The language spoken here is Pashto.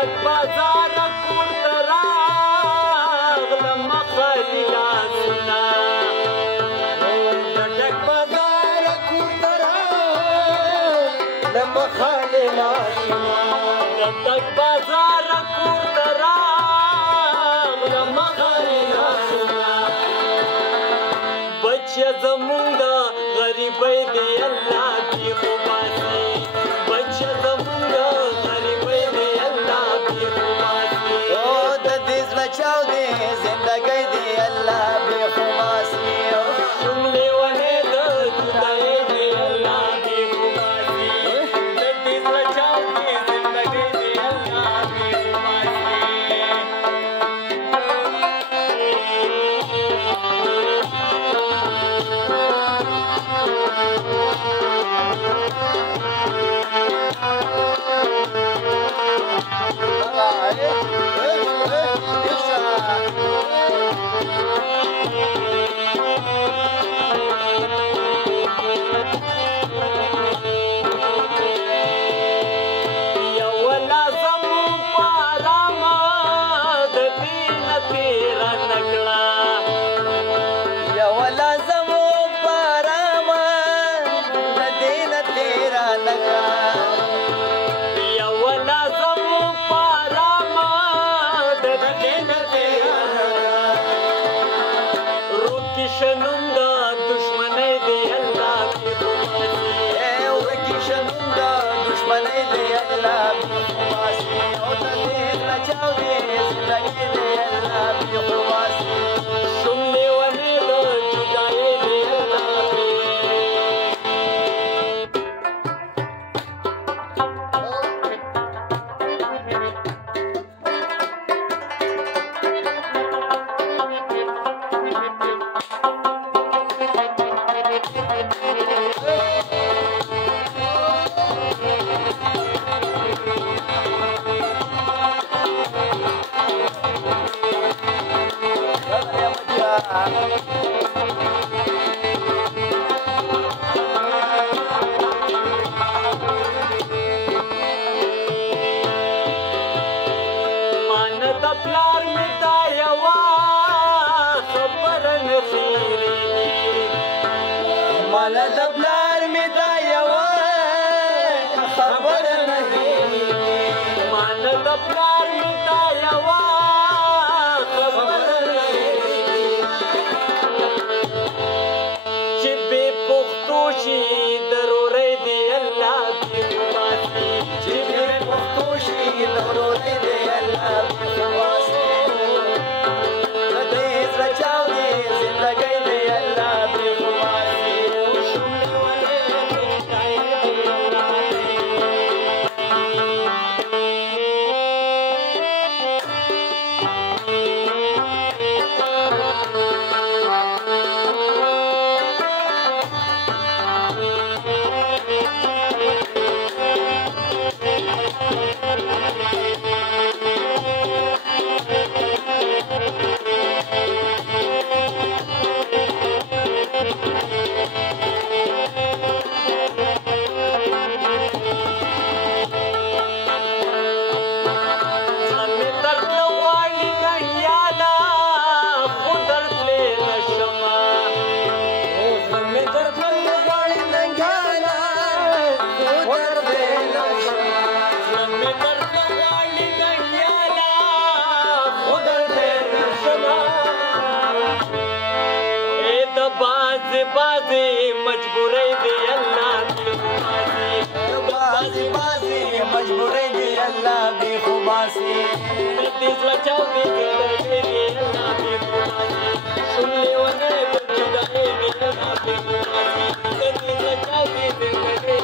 تک بازار کور ته راغلم خالي لاسونه د ټک بازار کور ته راغلم خالي لاسونه د تک بازار کور ته راغلم خالي لاسونه بچه زمونږ د غریبۍ دی الله بیخ وباسي بچه زمونږ د غریبۍ دی الله بیخ وباسي د دې زړه چاودې زندګۍ دی الله بیخ وباسي شوم لیونی د جدایۍ دی الله بیخ وباسي د دې زړه چاودې زندګۍ دی الله بیخ وباسي شنوم دا دشمنی دی الله بیخ وباسي ورکی شنوم دا دشمنی دی الله بیخ وباسي او د دې زړه چاودې زندګۍ دی الله بیخ وباسي شوم لیونی د جدایۍ دی الله مان د پلار مې دا یوه خبره نه خیرېږي مان د پلار مې دا یوه خبره نه هېرېږي مان د پلار مې دا یوه خبره نه هېرېږي چې بې پښتو شي ضروري دی الله بیخ وباسي چې بې پښتو شي ضروري دی الله بیخ وباسي د دې زړه چاودې زندګۍ دی الله بیخ وباسي شوم لیونی د جدایۍ دی الله بازی مجبوری دی الله بیخ وباسي بازی مجبوری دی الله بیخ وباسي د دې زړه چاودې زندګۍ دی الله بیخ وباسي شوم لیونی د جدایۍ دی الله بیخ وباسي د دې زړه چاودې زندګۍ